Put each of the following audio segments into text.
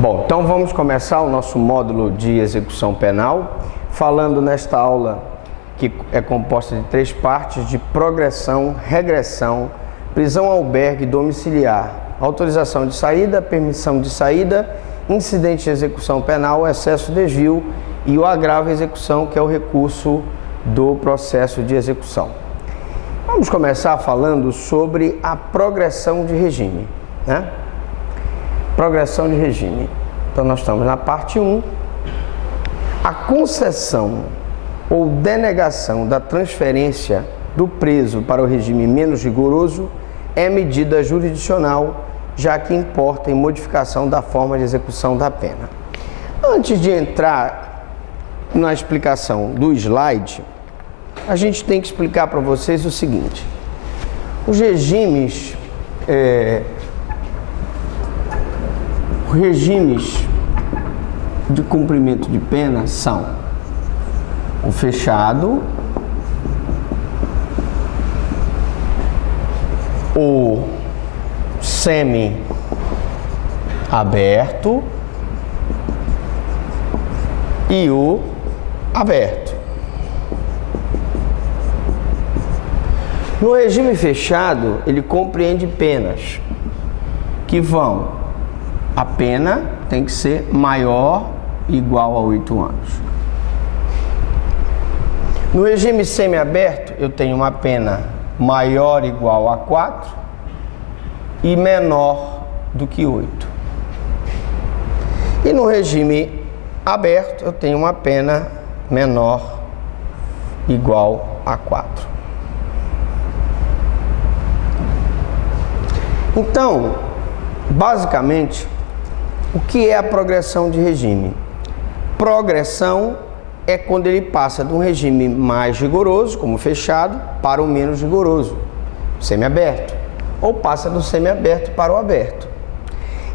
Bom, então vamos começar o nosso módulo de execução penal, falando nesta aula que é composta de 3 partes: de progressão, regressão, prisão albergue domiciliar, autorização de saída, permissão de saída, incidente de execução penal, excesso de desvio e o agravo e execução, que é o recurso do processo de execução. Vamos começar falando sobre a progressão de regime, né? Progressão de regime. Então nós estamos na parte 1. A concessão ou denegação da transferência do preso para o regime menos rigoroso é medida jurisdicional, já que importa em modificação da forma de execução da pena. Antes de entrar na explicação do slide, a gente tem que explicar para vocês o seguinte: os regimes de cumprimento de pena são o fechado, o semi-aberto e o aberto. No regime fechado, ele compreende penas que vão... A pena tem que ser maior ou igual a 8 anos. No regime semiaberto, eu tenho uma pena maior ou igual a 4 e menor do que 8. E no regime aberto, eu tenho uma pena menor ou igual a 4. Então, basicamente, o que é a progressão de regime? Progressão é quando ele passa de um regime mais rigoroso, como fechado, para o menos rigoroso, semiaberto, ou passa do semiaberto para o aberto.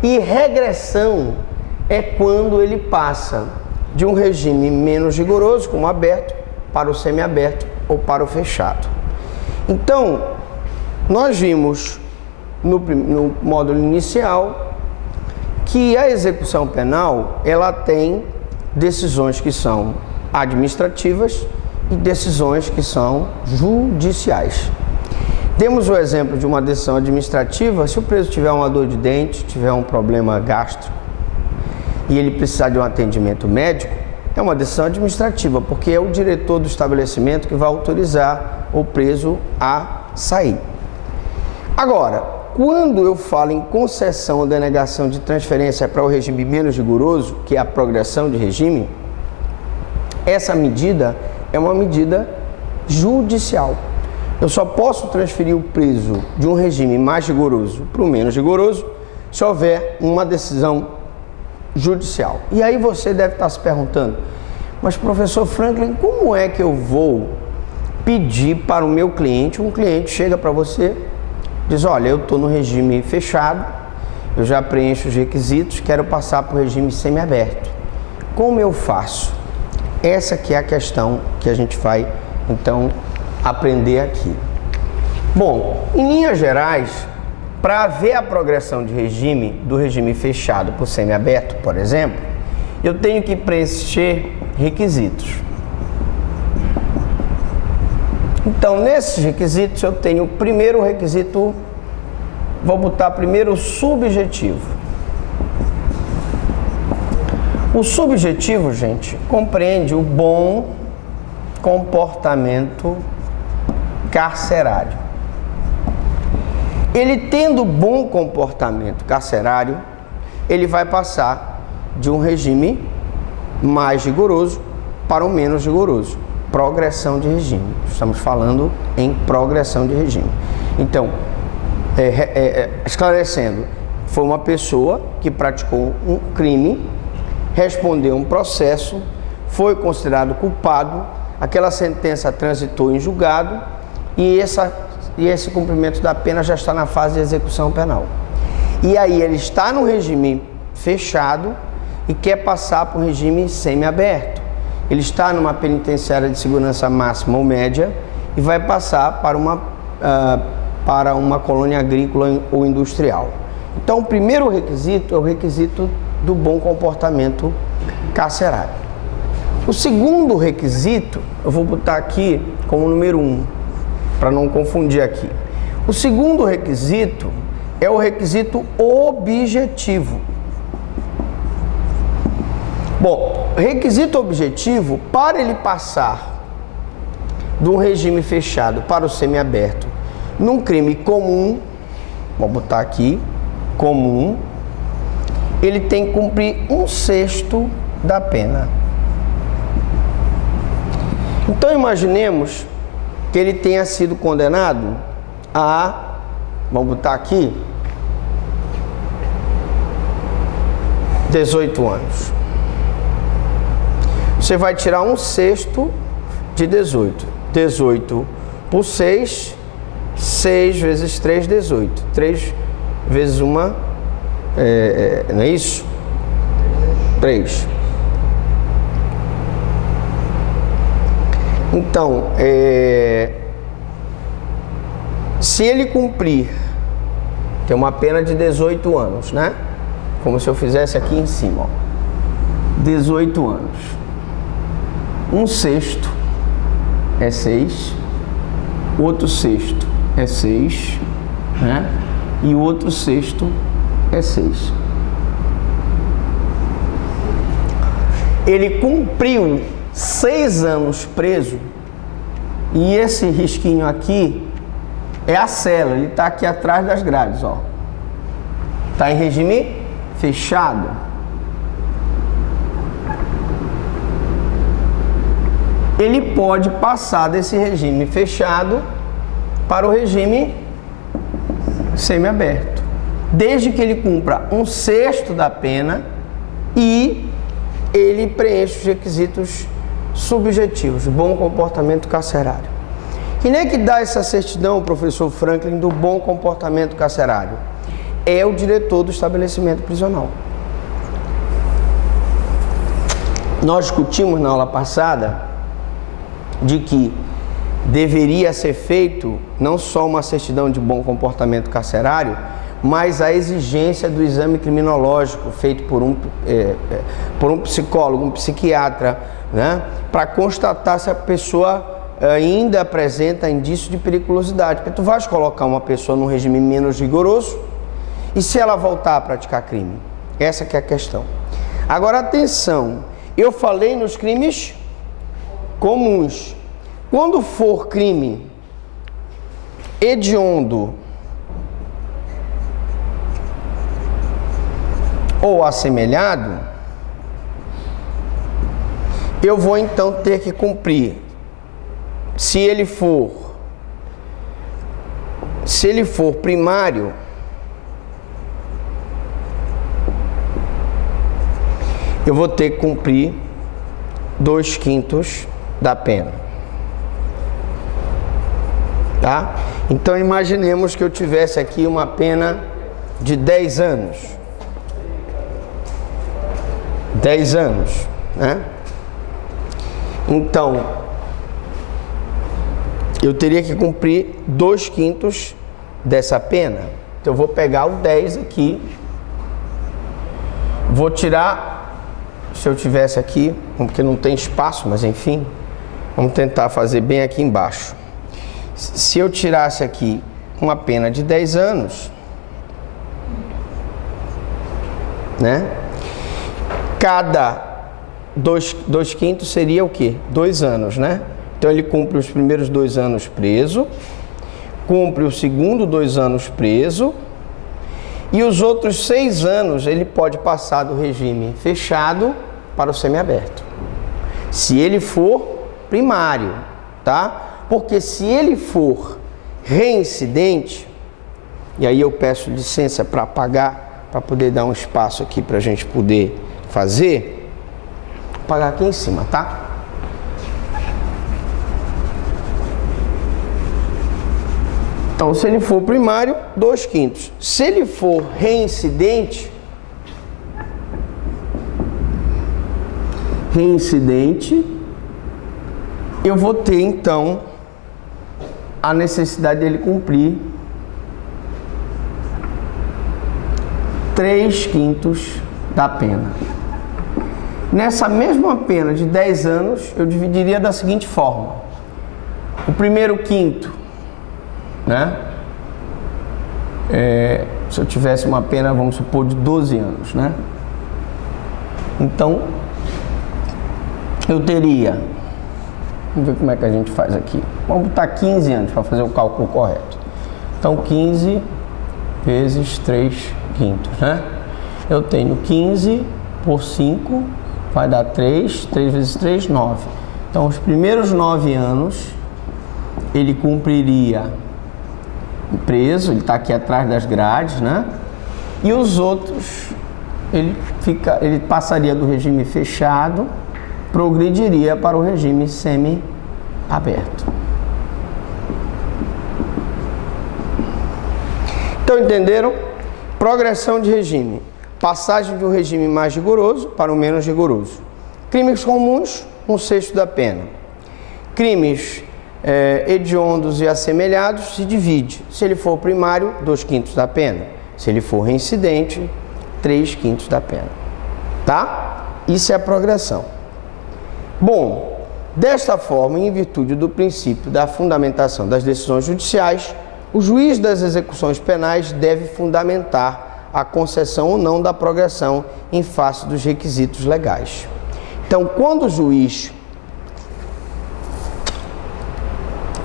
E regressão é quando ele passa de um regime menos rigoroso, como aberto, para o semiaberto ou para o fechado. Então, nós vimos no módulo inicial que a execução penal, ela tem decisões que são administrativas e decisões que são judiciais. Demos o exemplo de uma decisão administrativa: se o preso tiver uma dor de dente, tiver um problema gástrico e ele precisar de um atendimento médico, é uma decisão administrativa, porque é o diretor do estabelecimento que vai autorizar o preso a sair. Agora, quando eu falo em concessão ou denegação de transferência para o regime menos rigoroso, que é a progressão de regime, essa medida é uma medida judicial. Eu só posso transferir o preso de um regime mais rigoroso para o menos rigoroso se houver uma decisão judicial. E aí você deve estar se perguntando: mas professor Franklin, como é que eu vou pedir para o meu cliente? Um cliente chega para você, diz: olha, eu estou no regime fechado, eu já preencho os requisitos, quero passar para o regime semiaberto. Como eu faço? Essa que é a questão que a gente vai, então, aprender aqui. Bom, em linhas gerais, para haver a progressão de regime, do regime fechado para o semiaberto, por exemplo, eu tenho que preencher requisitos. Então, nesses requisitos, eu tenho o primeiro requisito, vou botar primeiro o subjetivo. O subjetivo, gente, compreende o bom comportamento carcerário. Ele tendo bom comportamento carcerário, ele vai passar de um regime mais rigoroso para o menos rigoroso. Progressão de regime. Estamos falando em progressão de regime. Então, esclarecendo, foi uma pessoa que praticou um crime, respondeu um processo, foi considerado culpado, aquela sentença transitou em julgado e esse cumprimento da pena já está na fase de execução penal. E aí ele está no regime fechado e quer passar para o regime semiaberto. Ele está numa penitenciária de segurança máxima ou média e vai passar para uma colônia agrícola ou industrial. Então, o primeiro requisito é o requisito do bom comportamento carcerário. O segundo requisito, eu vou botar aqui como número 1, para não confundir aqui. O segundo requisito é o requisito objetivo. Bom, requisito objetivo, para ele passar do regime fechado para o semiaberto num crime comum, vou botar aqui, comum, ele tem que cumprir 1/6 da pena. Então imaginemos que ele tenha sido condenado a, vamos botar aqui, 18 anos. Você vai tirar 1/6 de 18. 18 por 6, 6 vezes 3, 18. 3 vezes 1, não é isso? 3. Então, se ele cumprir, tem uma pena de 18 anos, né? Como se eu fizesse aqui em cima, ó. 18 anos. 1/6 é 6, o outro 6 é 6, né? E o outro 6 é 6. Ele cumpriu 6 anos preso e esse risquinho aqui é a cela, ele está aqui atrás das grades, ó. Está em regime fechado. Ele pode passar desse regime fechado para o regime semiaberto, desde que ele cumpra 1/6 da pena e ele preenche os requisitos subjetivos, bom comportamento carcerário. Quem é que dá essa certidão, professor Franklin, do bom comportamento carcerário? É o diretor do estabelecimento prisional. Nós discutimos na aula passada de que deveria ser feito não só uma certidão de bom comportamento carcerário, mas a exigência do exame criminológico feito por um psicólogo, um psiquiatra, né, para constatar se a pessoa ainda apresenta indício de periculosidade. Porque tu vais colocar uma pessoa num regime menos rigoroso e se ela voltar a praticar crime? Essa que é a questão. Agora, atenção, eu falei nos crimes comuns. Quando for crime hediondo ou assemelhado, eu vou então ter que cumprir, se ele for primário, eu vou ter que cumprir 2/5 da pena. Tá? Então imaginemos que eu tivesse aqui uma pena de 10 anos. 10 anos, né? Então, eu teria que cumprir 2/5 dessa pena. Então eu vou pegar o 10 aqui, vou tirar, se eu tivesse aqui, porque não tem espaço, mas enfim, vamos tentar fazer bem aqui embaixo. Se eu tirasse aqui uma pena de 10 anos, né? Cada 2/5 seria o quê? 2 anos, né? Então ele cumpre os primeiros 2 anos preso, cumpre o segundo 2 anos preso, e os outros 6 anos ele pode passar do regime fechado para o semiaberto. Se ele for primário, tá? Porque se ele for reincidente, e aí eu peço licença para apagar, para poder dar um espaço aqui para a gente poder fazer, vou apagar aqui em cima, tá? Então, se ele for primário, 2/5. Se ele for reincidente, eu vou ter então a necessidade dele cumprir 3/5 da pena. Nessa mesma pena de 10 anos, eu dividiria da seguinte forma. O primeiro quinto, né? Se eu tivesse uma pena, vamos supor, de 12 anos, né? Então, eu teria... Vamos ver como é que a gente faz aqui. Vamos botar 15 anos para fazer o cálculo correto. Então, 15 vezes 3 quintos, né? Eu tenho 15 por 5, vai dar 3. 3 vezes 3, 9. Então, os primeiros 9 anos, ele cumpriria preso, ele está aqui atrás das grades, né? E os outros, ele passaria do regime fechado, progrediria para o regime semi-aberto. Então, entenderam? Progressão de regime. Passagem de um regime mais rigoroso para o menos rigoroso. Crimes comuns, 1/6 da pena. Crimes hediondos e assemelhados se divide. Se ele for primário, 2/5 da pena. Se ele for reincidente, 3/5 da pena. Tá? Isso é a progressão. Bom, desta forma, em virtude do princípio da fundamentação das decisões judiciais, o juiz das execuções penais deve fundamentar a concessão ou não da progressão em face dos requisitos legais. Então, quando o juiz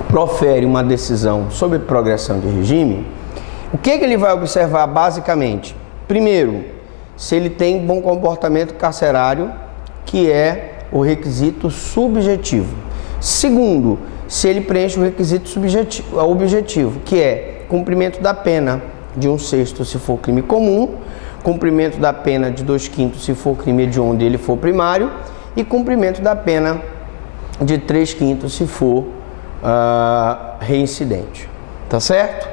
profere uma decisão sobre progressão de regime, o que ele vai observar basicamente? Primeiro, se ele tem bom comportamento carcerário, que é o requisito subjetivo. Segundo, se ele preenche o requisito objetivo, que é cumprimento da pena de 1/6 se for crime comum, cumprimento da pena de 2/5 se for crime hediondo e ele for primário, e cumprimento da pena de 3/5 se for reincidente. Tá certo?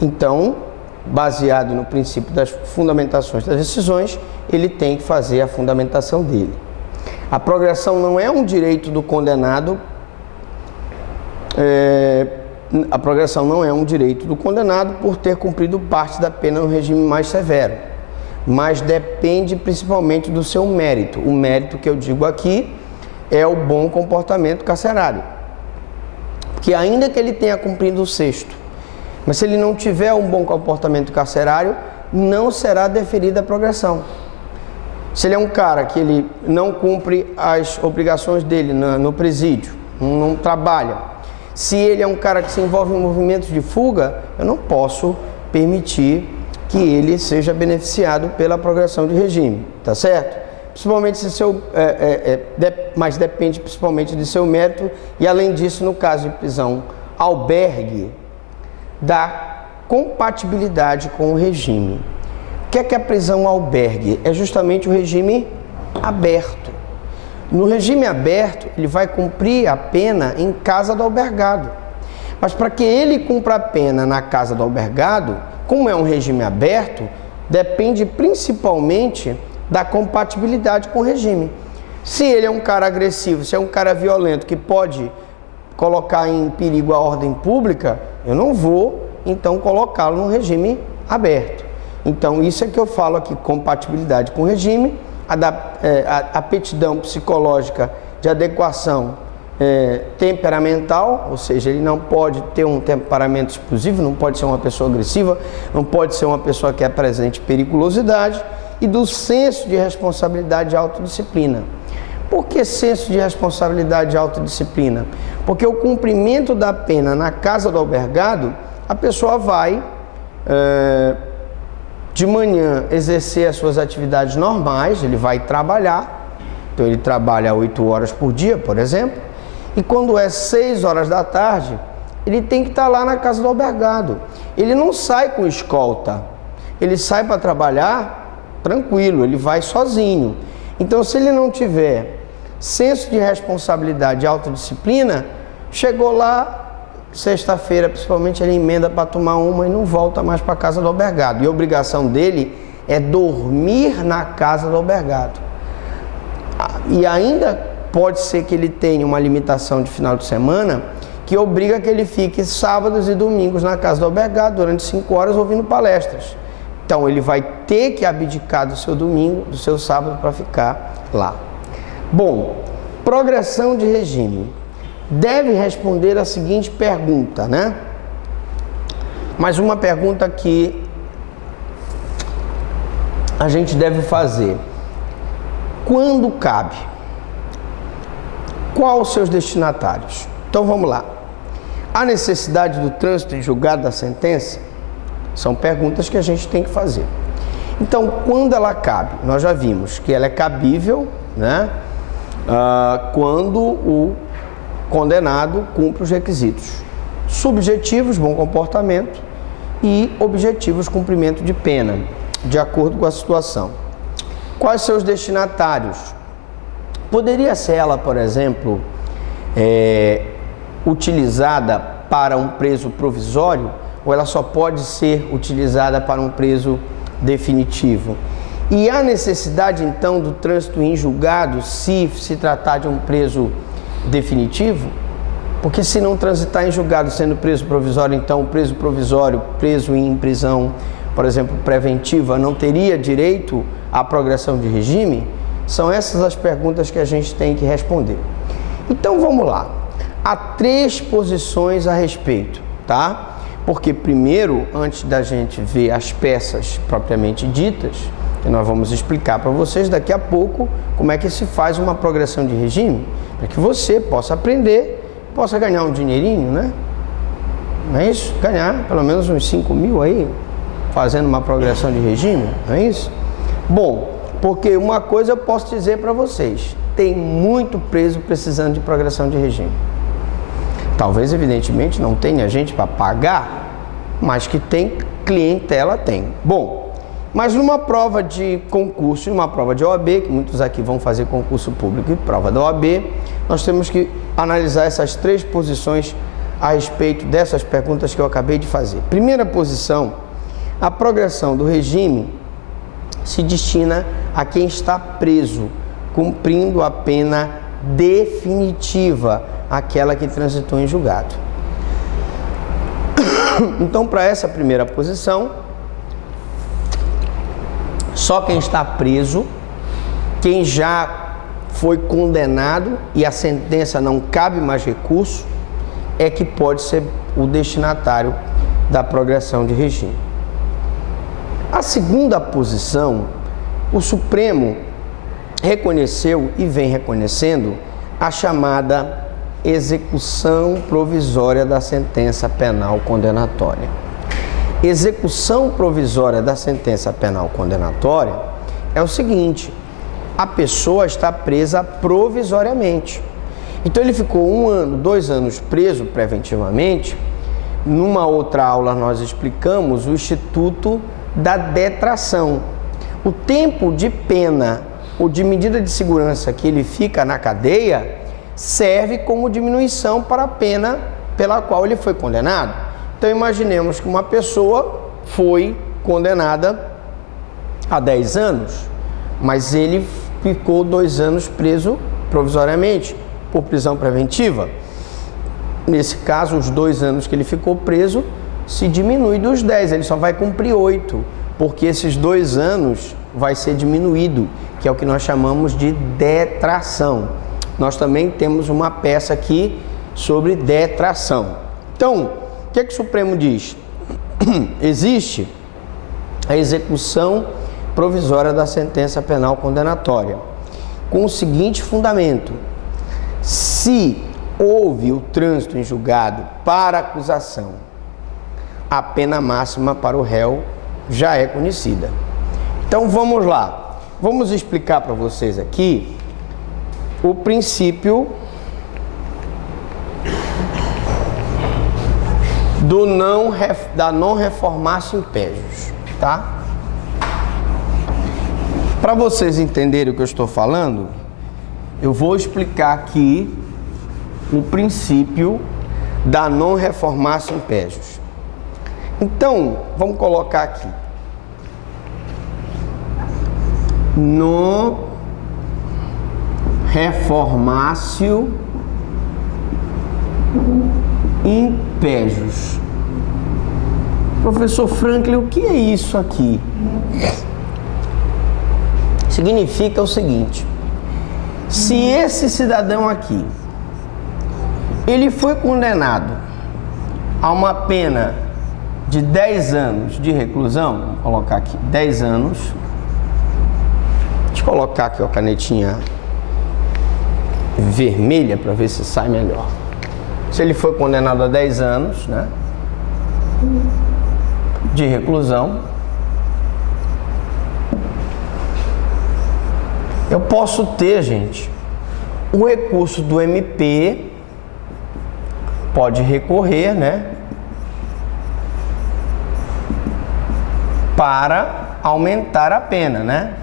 Então, baseado no princípio das fundamentações das decisões, ele tem que fazer a fundamentação dele. A progressão não é um direito do condenado, a progressão não é um direito do condenado por ter cumprido parte da pena no regime mais severo, mas depende principalmente do seu mérito. O mérito que eu digo aqui é o bom comportamento carcerário, que ainda que ele tenha cumprido o 6º, mas se ele não tiver um bom comportamento carcerário, não será deferida a progressão. Se ele é um cara que ele não cumpre as obrigações dele no presídio, não trabalha, se ele é um cara que se envolve em movimentos de fuga, eu não posso permitir que ele seja beneficiado pela progressão de regime, tá certo? Principalmente se mas depende principalmente de seu mérito e, além disso, no caso de prisão albergue, da compatibilidade com o regime. O que é a prisão albergue? É justamente o regime aberto. No regime aberto, ele vai cumprir a pena em casa do albergado. Mas para que ele cumpra a pena na casa do albergado, como é um regime aberto, depende principalmente da compatibilidade com o regime. Se ele é um cara agressivo, se é um cara violento que pode colocar em perigo a ordem pública, eu não vou, então, colocá-lo no regime aberto. Então, isso é que eu falo aqui, compatibilidade com o regime, a aptidão psicológica de adequação temperamental, ou seja, ele não pode ter um temperamento explosivo, não pode ser uma pessoa agressiva, não pode ser uma pessoa que apresente periculosidade, e do senso de responsabilidade e autodisciplina. Por que senso de responsabilidade e autodisciplina? Porque o cumprimento da pena na casa do albergado, a pessoa vai de manhã exercer as suas atividades normais, ele vai trabalhar, então ele trabalha 8 horas por dia, por exemplo, e quando é 6 horas da tarde, ele tem que estar lá na casa do albergado. Ele não sai com escolta, ele sai para trabalhar tranquilo, ele vai sozinho. Então, se ele não tiver senso de responsabilidade e autodisciplina, chegou lá, sexta-feira, principalmente, ele emenda para tomar uma e não volta mais para a casa do albergado. E a obrigação dele é dormir na casa do albergado. E ainda pode ser que ele tenha uma limitação de final de semana que obriga que ele fique sábados e domingos na casa do albergado durante 5 horas ouvindo palestras. Então ele vai ter que abdicar do seu domingo, do seu sábado para ficar lá. Bom, progressão de regime. Deve responder a seguinte pergunta, né? Mas uma pergunta que a gente deve fazer. Quando cabe? Quais os seus destinatários? Então vamos lá. A necessidade do trânsito em julgado da sentença? São perguntas que a gente tem que fazer. Então, quando ela cabe? Nós já vimos que ela é cabível, né? Quando o condenado cumpre os requisitos subjetivos, bom comportamento, e objetivos, cumprimento de pena, de acordo com a situação. Quais seus destinatários? Poderia ser ela, por exemplo, utilizada para um preso provisório, ou ela só pode ser utilizada para um preso definitivo? E há necessidade, então, do trânsito em julgado se se tratar de um preso definitivo? Porque se não transitar em julgado sendo preso provisório, então o preso provisório, preso em prisão, por exemplo, preventiva, não teria direito à progressão de regime? São essas as perguntas que a gente tem que responder. Então vamos lá. Há 3 posições a respeito, tá? Porque primeiro, antes da gente ver as peças propriamente ditas, que nós vamos explicar para vocês daqui a pouco como é que se faz uma progressão de regime, para que você possa aprender, possa ganhar um dinheirinho, né? Não é isso? Ganhar pelo menos uns 5 mil aí, fazendo uma progressão de regime, não é isso? Bom, porque uma coisa eu posso dizer para vocês, tem muito preso precisando de progressão de regime. Talvez, evidentemente, não tenha gente para pagar, mas que tem clientela, tem. Bom, mas numa prova de concurso, numa prova de OAB, que muitos aqui vão fazer concurso público e prova da OAB, nós temos que analisar essas 3 posições a respeito dessas perguntas que eu acabei de fazer. Primeira posição, a progressão do regime se destina a quem está preso, cumprindo a pena definitiva, aquela que transitou em julgado. Então, para essa primeira posição, só quem está preso, quem já foi condenado e a sentença não cabe mais recurso, é que pode ser o destinatário da progressão de regime. A segunda posição, o Supremo reconheceu e vem reconhecendo a chamada execução provisória da sentença penal condenatória. Execução provisória da sentença penal condenatória é o seguinte: a pessoa está presa provisoriamente. Então ele ficou 1 ano, 2 anos preso preventivamente. Numa outra aula nós explicamos o instituto da detração. O tempo de pena ou de medida de segurança que ele fica na cadeia serve como diminuição para a pena pela qual ele foi condenado. Então imaginemos que uma pessoa foi condenada a 10 anos, mas ele ficou 2 anos preso provisoriamente por prisão preventiva. Nesse caso, os 2 anos que ele ficou preso se diminui dos 10, ele só vai cumprir 8, porque esses 2 anos vai ser diminuído, que é o que nós chamamos de detração. Nós também temos uma peça aqui sobre detração. Então, o que é que o Supremo diz? Existe a execução provisória da sentença penal condenatória, com o seguinte fundamento: se houve o trânsito em julgado para acusação, a pena máxima para o réu já é conhecida. Então vamos lá, vamos explicar para vocês aqui o princípio da non reformatio impejus, tá? Para vocês entenderem o que eu estou falando, eu vou explicar aqui o princípio da non reformatio impejus. Então, vamos colocar aqui: non reformatio impejus. Professor Franklin, o que é isso aqui? Significa o seguinte: se esse cidadão aqui, ele foi condenado a uma pena de 10 anos de reclusão, vou colocar aqui 10 anos, deixa eu colocar aqui a canetinha vermelha para ver se sai melhor. Se ele foi condenado a 10 anos, né, de reclusão, eu posso ter, gente, o recurso do MP, pode recorrer, né, para aumentar a pena, né?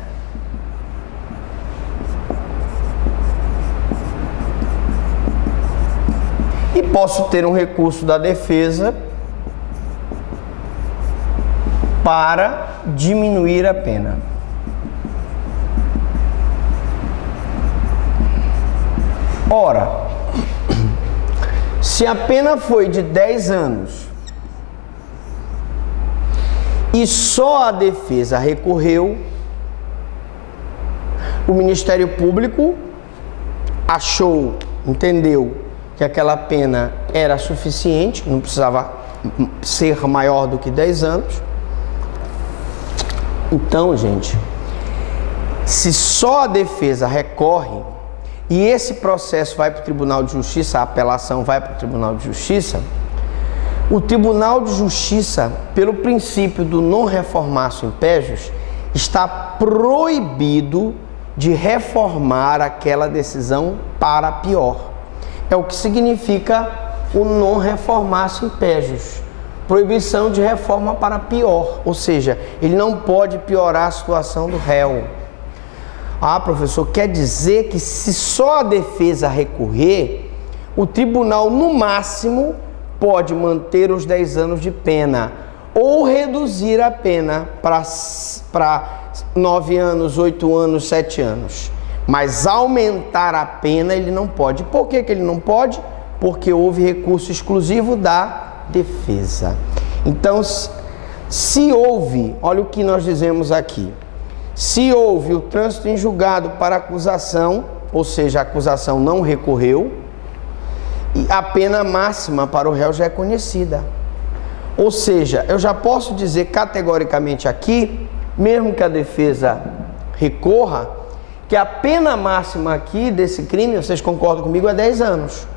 E posso ter um recurso da defesa para diminuir a pena. Ora, se a pena foi de 10 anos e só a defesa recorreu, o Ministério Público achou, entendeu que aquela pena era suficiente, não precisava ser maior do que 10 anos. Então, gente, se só a defesa recorre e esse processo vai para o Tribunal de Justiça, a apelação vai para o Tribunal de Justiça, o Tribunal de Justiça, pelo princípio do non reformatio impejus, está proibido de reformar aquela decisão para pior. É o que significa o non reformatio impejus, proibição de reforma para pior, ou seja, ele não pode piorar a situação do réu. Ah, professor, quer dizer que se só a defesa recorrer, o tribunal no máximo pode manter os 10 anos de pena ou reduzir a pena para 9 anos, 8 anos, 7 anos. Mas aumentar a pena ele não pode. Por que ele não pode? Porque houve recurso exclusivo da defesa. Então, se houve, olha o que nós dizemos aqui, se houve o trânsito em julgado para acusação, ou seja, a acusação não recorreu, e a pena máxima para o réu já é conhecida. Ou seja, eu já posso dizer categoricamente aqui, mesmo que a defesa recorra, que a pena máxima aqui desse crime, vocês concordam comigo, é 10 anos.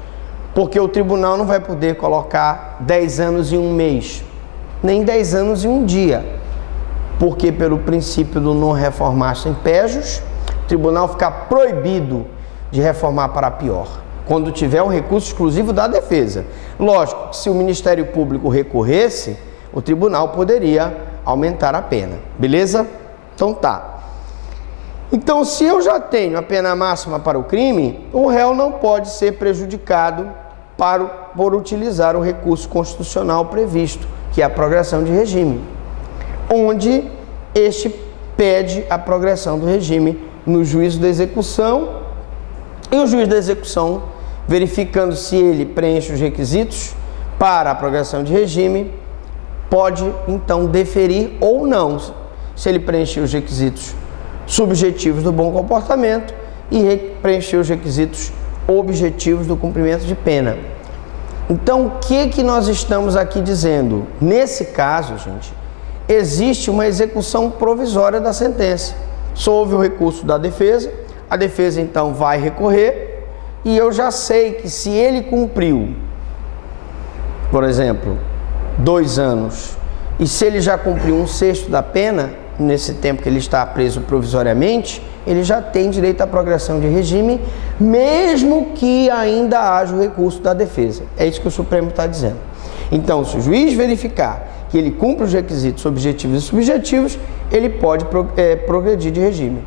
Porque o tribunal não vai poder colocar 10 anos em um mês, nem 10 anos em um dia. Porque pelo princípio do non reformatio impejus, o tribunal fica proibido de reformar para pior, quando tiver um recurso exclusivo da defesa. Lógico, se o Ministério Público recorresse, o tribunal poderia aumentar a pena. Beleza? Então tá. Então, se eu já tenho a pena máxima para o crime, o réu não pode ser prejudicado por utilizar o recurso constitucional previsto, que é a progressão de regime, onde este pede a progressão do regime no juízo da execução, e o juiz da execução, verificando se ele preenche os requisitos para a progressão de regime, pode então deferir ou não, se ele preencher os requisitos subjetivos do bom comportamento e preencher os requisitos objetivos do cumprimento de pena. Então, o que nós estamos aqui dizendo? Nesse caso, gente, existe uma execução provisória da sentença. Só houve o recurso da defesa, a defesa então vai recorrer e eu já sei que se ele cumpriu, por exemplo, 2 anos, e se ele já cumpriu 1/6 da pena, nesse tempo que ele está preso provisoriamente, ele já tem direito à progressão de regime, mesmo que ainda haja o recurso da defesa. É isso que o Supremo está dizendo. Então, se o juiz verificar que ele cumpre os requisitos objetivos e subjetivos, ele pode progredir de regime.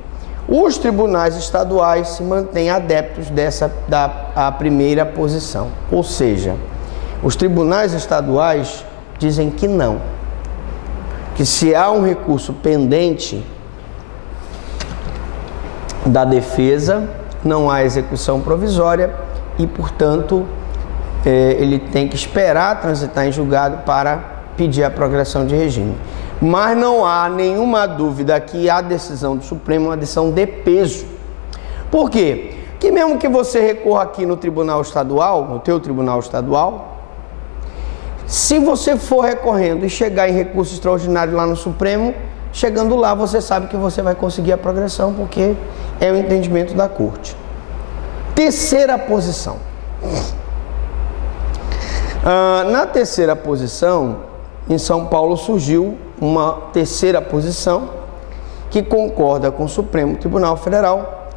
Os tribunais estaduais se mantêm adeptos da primeira posição. Ou seja, os tribunais estaduais dizem que não. Que se há um recurso pendente da defesa, não há execução provisória e, portanto, ele tem que esperar transitar em julgado para pedir a progressão de regime. Mas não há nenhuma dúvida que a decisão do Supremo é uma decisão de peso. Por quê? Que mesmo que você recorra aqui no Tribunal Estadual, no teu Tribunal Estadual, se você for recorrendo e chegar em recurso extraordinário lá no Supremo, chegando lá você sabe que você vai conseguir a progressão, porque é o entendimento da Corte. Terceira posição. Na terceira posição, em São Paulo surgiu uma terceira posição que concorda com o Supremo Tribunal Federal,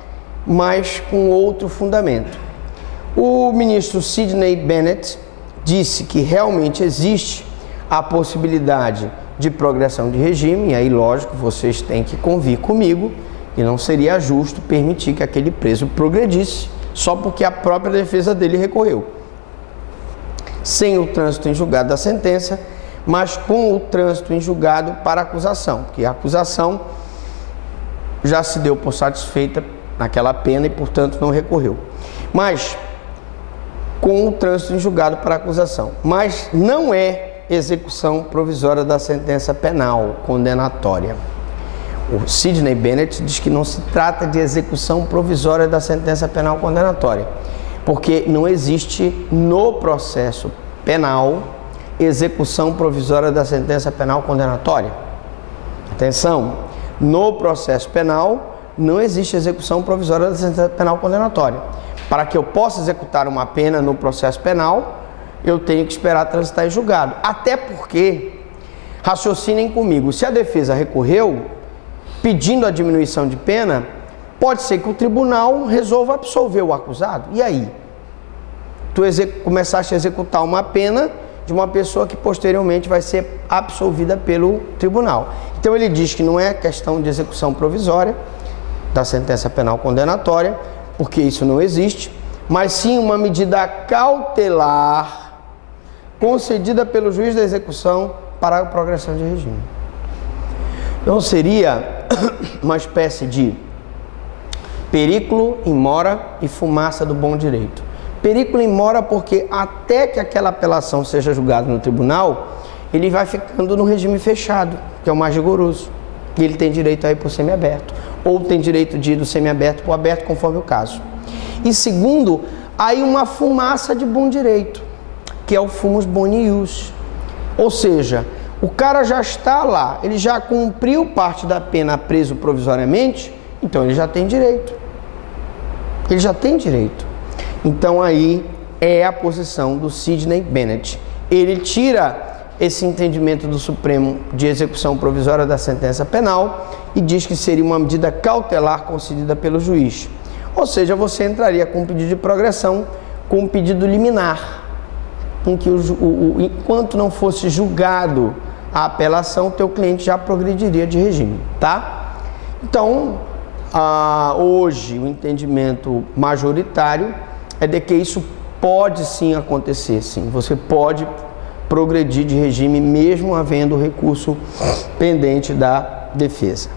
mas com outro fundamento. O ministro Sidney Bennett disse que realmente existe a possibilidade de progressão de regime, e aí, lógico, vocês têm que convir comigo, e não seria justo permitir que aquele preso progredisse só porque a própria defesa dele recorreu. Sem o trânsito em julgado da sentença, mas com o trânsito em julgado para a acusação, porque a acusação já se deu por satisfeita naquela pena e, portanto, não recorreu. Mas com o trânsito em julgado para a acusação. Mas não é execução provisória da sentença penal condenatória. O Sidney Bennett diz que não se trata de execução provisória da sentença penal condenatória, porque não existe no processo penal execução provisória da sentença penal condenatória. Atenção, no processo penal não existe execução provisória da sentença penal condenatória. Para que eu possa executar uma pena no processo penal, eu tenho que esperar transitar em julgado. Até porque, raciocinem comigo, se a defesa recorreu pedindo a diminuição de pena, pode ser que o tribunal resolva absolver o acusado. E aí? Tu começaste a executar uma pena de uma pessoa que posteriormente vai ser absolvida pelo tribunal. Então ele diz que não é questão de execução provisória da sentença penal condenatória, porque isso não existe, mas sim uma medida cautelar concedida pelo juiz da execução para a progressão de regime. Então seria uma espécie de perículo in mora e fumaça do bom direito. Perículo in mora porque até que aquela apelação seja julgada no tribunal, ele vai ficando no regime fechado, que é o mais rigoroso. E ele tem direito a ir para o semiaberto, ou tem direito de ir do semiaberto para o aberto, conforme o caso. E segundo, aí uma fumaça de bom direito, que é o fumus boni ius. Ou seja, o cara já está lá, ele já cumpriu parte da pena preso provisoriamente, então ele já tem direito. Ele já tem direito. Então aí é a posição do Sidney Bennett. Ele tira esse entendimento do Supremo de execução provisória da sentença penal e diz que seria uma medida cautelar concedida pelo juiz. Ou seja, você entraria com um pedido de progressão, com um pedido liminar, em que enquanto não fosse julgado a apelação, teu cliente já progrediria de regime, tá? Então, hoje o entendimento majoritário é de que isso pode sim acontecer, sim. Você pode progredir de regime mesmo havendo recurso pendente da defesa.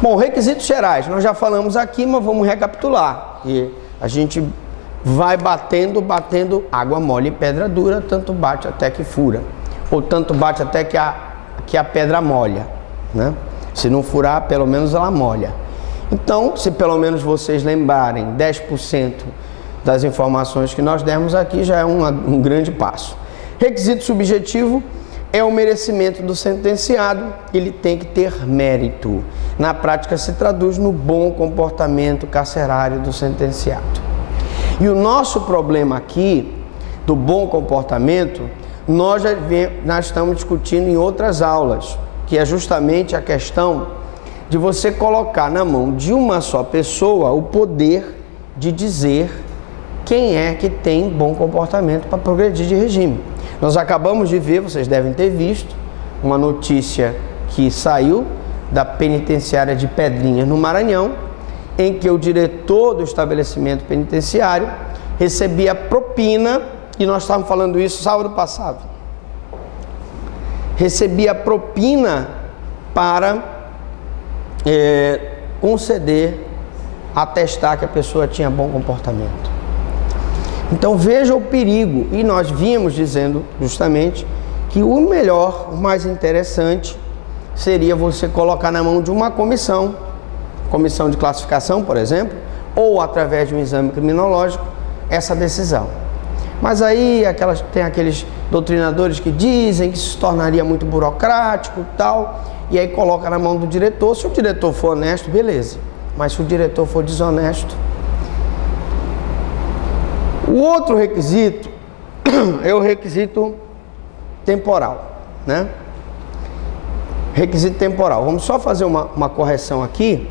Bom, requisitos gerais, nós já falamos aqui, mas vamos recapitular. E a gente vai batendo, água mole e pedra dura, tanto bate até que fura. Ou tanto bate até que a pedra molha, né? Se não furar, pelo menos ela molha. Então, se pelo menos vocês lembrarem 10% das informações que nós demos aqui, já é um grande passo. Requisito subjetivo é o merecimento do sentenciado, ele tem que ter mérito. Na prática se traduz no bom comportamento carcerário do sentenciado. E o nosso problema aqui, do bom comportamento, nós estamos discutindo em outras aulas, que é justamente a questão de você colocar na mão de uma só pessoa o poder de dizer quem é que tem bom comportamento para progredir de regime. Nós acabamos de ver, vocês devem ter visto, uma notícia que saiu da penitenciária de Pedrinhas, no Maranhão, em que o diretor do estabelecimento penitenciário recebia propina, e nós estávamos falando isso sábado passado, recebia propina para conceder, atestar que a pessoa tinha bom comportamento. Então veja o perigo, e nós vínhamos dizendo justamente que o melhor, o mais interessante, seria você colocar na mão de uma comissão de classificação, por exemplo, ou através de um exame criminológico, essa decisão. Mas aí tem aqueles doutrinadores que dizem que isso se tornaria muito burocrático e tal, e aí coloca na mão do diretor. Se o diretor for honesto, beleza. Mas se o diretor for desonesto... O outro requisito é o requisito temporal, né? Requisito temporal. Vamos só fazer uma correção aqui.